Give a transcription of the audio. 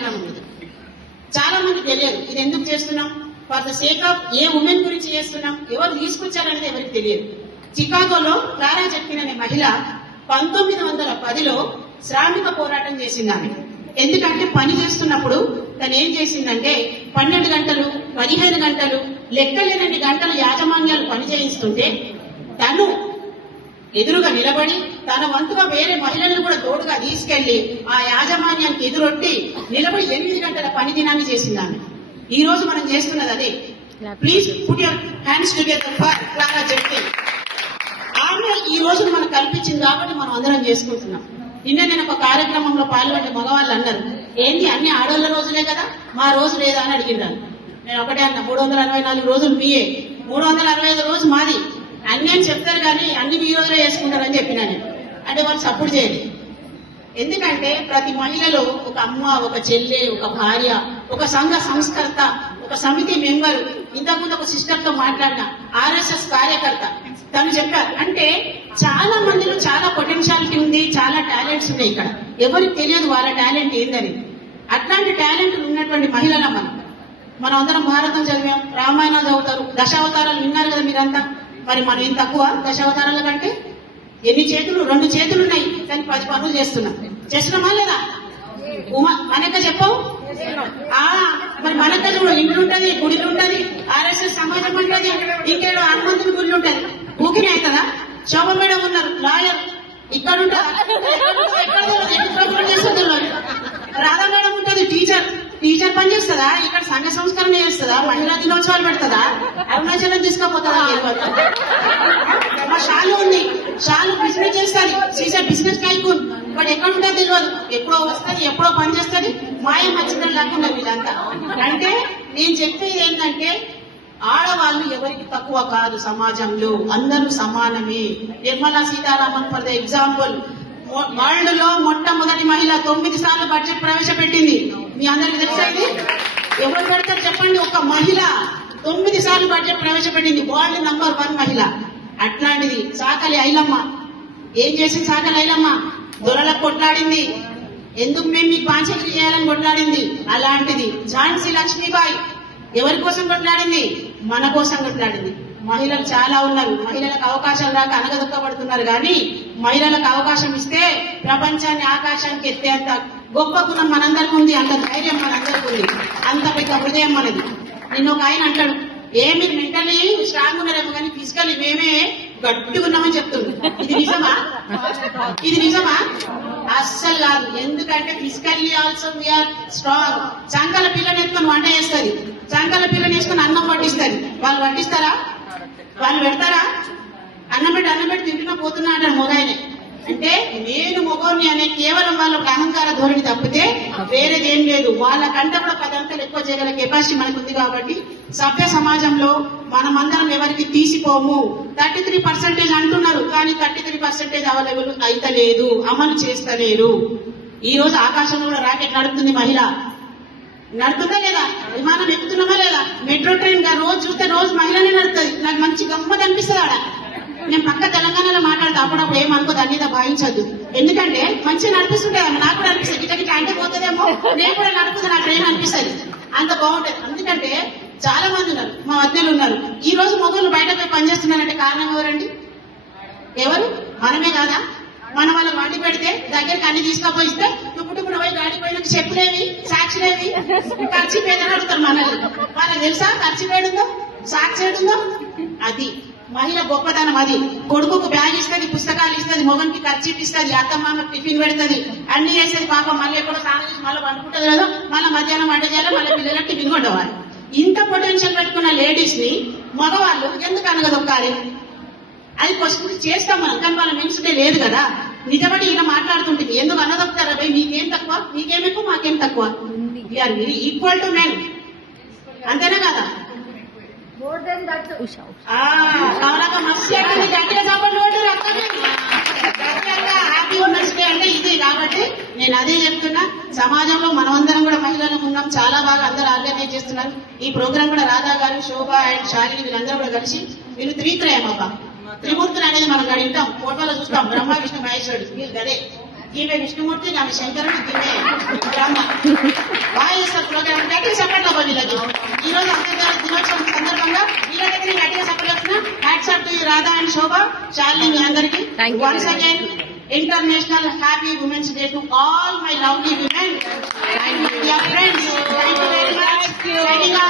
కార్యక్రమం ఇది. చాలా మంది తెలియదు ఇది ఎందుకు చేస్తున్నాం, for the sake of A women గురించి చేస్తున్నాం, ఎవరు తీసుకొచ్చారనేది ఎవరికి తెలియదు. చికాగోలో క్లారా జెట్కిన్ అనే మహిళ 1910లో శ్రామిక పోరాటం చేసింది ఆమె. ఎందుకంటే పని చేస్తున్నప్పుడు తను ఏం చేసిందంటే 12 గంటలు 15 గంటలు లెక్కలేనన్ని గంటలు యాజమాన్యాలు పని చేయిస్తుంటే తను ఎదురుగా నిలబడి తన వంతుగా వేరే మహిళలను కూడా తోడుగా తీసుకెళ్లి ఆ యాజమాన్యానికి ఎదురొట్టి నిలబడి 8 గంటల పని దినాన్ని చేసింది ఆమె. ఈ రోజు మనం చేస్తున్నది అదే. Please put your hands together for Clara Zetkin. ఆమె ఈ రోజు మనకు కల్పించింది కాబట్టి మనం అందరం చేసుకుంటున్నాం. నిన్న నేను ఒక కార్యక్రమంలో పాల్గొంటే మగవాళ్ళు అన్నారు, ఏంటి అన్ని ఆడోళ్ల రోజులే కదా, మా రోజు లేదా అని అడిగినాను. నేను ఒకటే అన్నా, 364 రోజులు మీయే, 365 రోజు మాది. అన్ని అని చెప్తారు కానీ అన్ని మీ రోజులే చేసుకుంటారని చెప్పినా నేను. అంటే వాళ్ళు సపోర్ట్ చేయాలి. ఎందుకంటే ప్రతి మహిళలో ఒక అమ్మ, ఒక చెల్లె, ఒక భార్య, ఒక సంఘ సంస్కర్త, ఒక సమితి మెంబర్. ఇంతకుముందు ఒక సిస్టర్ తో మాట్లాడిన RSS కార్యకర్త తను చెప్పారు. అంటే చాలా మందిలో చాలా పొటెన్షియాలిటీ ఉంది, చాలా టాలెంట్స్ ఉన్నాయి. ఇక్కడ ఎవరికి తెలియదు వాళ్ళ టాలెంట్ ఏందని. అట్లాంటి టాలెంట్ ఉన్నటువంటి మహిళల మనం అందరం భారతం చదివాం, రామాయణం చదువుతారు, దశావతారాలు విన్నారు కదా మీరంతా. మరి మనం ఏం తక్కువ దశావతారాల కంటే? ఎన్ని చేతులు? 2 చేతులు ఉన్నాయి కానీ 10 పనులు చేస్తున్నాం. చేస్తున్నామా లేదా? మనక్క చెప్పవు? మరి మనక్క కూడా ఇంట్లో ఉంటది, గుడిలు ఉంటది, RSS సమాజం ఉంటది, ఇంకేదో హనుమంతుని గుడి ఉంటది. ఊకినే అవుతుందా? శోభ మేడం ఉన్నారు, లాయర్, ఇక్కడ ఉంటారు. రాధా మేడం ఉంటది, టీచర్ పని చేస్తుందా? ఇక్కడ సంఘ సంస్కరణ చేస్తుందా? మహిళా దినోత్సవాలు పెడుతుందా? అరుణాచలం తీసుకపోతుందా? మా షాలు ఉంది, షాలు బిజినెస్ చేస్తుంది, సీసా బిజినెస్ టైకూన్. బట్ ఎక్కడ ఉంటుందో తెలియదు, ఎప్పుడో వస్తుంది, ఎప్పుడో పని చేస్తుంది. మాయం వచ్చిన లేకుండా వీళ్ళంతా. అంటే నేను చెప్పేది ఏంటంటే ఆడవాళ్ళు ఎవరికి తక్కువ కాదు, సమాజంలో అందరూ సమానమే. Nirmala Sitharaman for the example, world లో మొట్టమొదటి మహిళ 9 సార్లు బడ్జెట్ ప్రవేశపెట్టింది. మీ అందరికి తెలిసేది ఎవరు పెడతారు చెప్పండి? ఒక మహిళ 9 సార్లు బడ్జెట్ ప్రవేశపెట్టింది, వరల్డ్ నంబర్ 1 మహిళ. అట్లాంటిది సాకలి ఐలమ్మ ఏం చేసింది? సాకలి ఐలమ్మ దొరలకు కొట్లాడింది, ఎందుకు మేము మీకు పాంచగిరి చేయాలని కొట్లాడింది. అలాంటిది ఝాన్సీ లక్ష్మీబాయి ఎవరి కోసం కొట్లాడింది? మన కోసం కొట్లాడింది. మహిళలు చాలా ఉన్నారు, మహిళలకు అవకాశం రాక అనగదొక్కబడుతున్నారు. కానీ మహిళలకు అవకాశం ఇస్తే ప్రపంచాన్ని ఆకాశానికి ఎత్తేంత గొప్ప గుణం మనందరికి ఉంది, అంత ధైర్యం మనందరికి ఉంది, అంత పెద్ద హృదయం మనది. నిన్న ఒక ఆయన అంటాడు, మీరు మెంటల్లీ స్ట్రాంగ్ ఉన్నారేమో కానీ ఫిజికల్లీ మేమే గట్టిగా ఉన్నామని చెప్తున్నాం. ఇది నిజమా? ఇది నిజమా? అస్సలు కాదు. ఎందుకంటే ఫిజికల్లీ ఆల్సో వీఆర్ స్ట్రాంగ్. చంకల పిల్లని ఎత్తుకొని వంట చేస్తుంది, చంకల పిల్లని వేసుకొని అన్నం వడ్డిస్తుంది. వాళ్ళు వడ్డిస్తారా? వాళ్ళు పెడతారా? అన్నం పెట్టి తింటున్నా పోతున్నా అంటారు మొగాయనే. అంటే నేను మొగోని అనే కేవలం వాళ్ళకి అహంకార ధోరణి తప్పితే వేరేదేం లేదు. వాళ్ళకంటే కూడా 10 అంతలు ఎక్కువ చేయగల కెపాసిటీ మనకు ఉంది. కాబట్టి సభ్య సమాజంలో మనమందరం ఎవరికి తీసిపోము. 33% అంటున్నారు కానీ 33% అవైలబుల్ అయితలేదు, అమలు చేస్తలేరు. ఈ రోజు ఆకాశంలో కూడా రాకెట్ నడుపుతుంది మహిళ. నడుతుందా లేదా? విమానం ఎక్కుతున్నామా లేదా? మెట్రో ట్రైన్ రోజు చూస్తే రోజు మహిళనే నడుతుంది. నాకు మంచి గమ్మత్ అనిపిస్తుంది. ఆడ నేను పక్క తెలంగాణలో మాట్లాడితే అప్పుడప్పుడు ఏమనుకోదు, అన్నిదా భావించద్దు. ఎందుకంటే మంచిగా నడిపిస్తుంటాయి, నాకు కూడా అనిపిస్తుంది. ఇట్లా అంటే పోతుందేమో, నేను కూడా నడుపుతుంది, నాకు ట్రైన్ అనిపిస్తుంది, అంత బాగుంటది. ఎందుకంటే చాలా మంది ఉన్నారు, మా వద్దలు ఉన్నారు. ఈ రోజు మొగోళ్ళు బయట పోయి పనిచేస్తున్నారంటే కారణం ఎవరండి? ఎవరు? మనమే కాదా? మన వాళ్ళకి వండి పెడితే దగ్గరికి అన్ని తీసుకపోయిస్తే టుప్పుడు పోయి గాడి పోయిన చెప్పులేవి, సాక్షిలేవి, ఖర్చు పేదని అడుగుతారు మనల్ని. వాళ్ళకి తెలుసా ఖర్చు పేడుందో, సాక్షి ఏడుందో? అది మహిళ గొప్పతనం. అది కొడుకుకు బ్యాగ్ ఇస్తుంది, పుస్తకాలు ఇస్తుంది, మొగన్కి ఖర్చు ఇస్తుంది, అత్తమ్మ టిఫిన్ పెడుతుంది, అన్ని చేసేది. పాపం మళ్ళీ ఎక్కడో స్నానం చేసి మళ్ళీ వండుకుంటుంది కదా, మళ్ళీ మధ్యాహ్నం వంట చేయాలి, మళ్ళీ పిల్లలకు టిఫిన్ కొట్టవాలి. ఇంత పొటెన్షియల్ పెట్టుకున్న లేడీస్ ని మగవాళ్ళు ఎందుకు అనగదొక్కాలి? అది క్వశ్చన్ చేస్తాం మనం, కానీ వాళ్ళ మెన్సుడే లేదు కదా. నిజమని ఇలా మాట్లాడుతుంటుంది, ఎందుకు అనదొక్తారా? భయ్ మీకేం తక్కువ, మీకేం ఎక్కువ, మాకేం తక్కువ? వీఆర్ ఈక్వల్ టు మెన్, అంతేనా కదా? హ్యాపీ ఉమెన్స్ డే అంటే ఇది. కాబట్టి నేను అదే చెప్తున్నా, సమాజంలో మనమందరం కూడా మహిళలకు ఉన్నాం, చాలా బాగా అందరూ ఆర్గనైజ్ చేస్తున్నారు. ఈ ప్రోగ్రామ్ కూడా రాధా గారు, శోభ అండ్ శాలిని వీళ్ళందరూ కూడా కలిసి, వీళ్ళు త్రిత్రయం అబ్బా, త్రిమూర్తులు అనేది మనం వింటాం, ఫోటోలో చూస్తాం, బ్రహ్మ విష్ణు మహేశ్వరుడు. వీళ్ళు గదే ఈమె విష్ణుమూర్తి ఆమె శంకరుడు ఈమె బ్రహ్మ. బాగా చేస్తారు ప్రోగ్రామ్. గట్టిగా చెప్పండి వీళ్ళకి. ఈ రోజు అంతర్జాతీయ దినోత్సవం సందర్భంగా వీళ్ళకి గట్టిగా చెప్పలేస్తున్నా. Hats off to Radha and Shobha, Shalini మీ అందరికి. Once again international happy women's day to all my lovely women and your friends. Thank you very much. Signing off.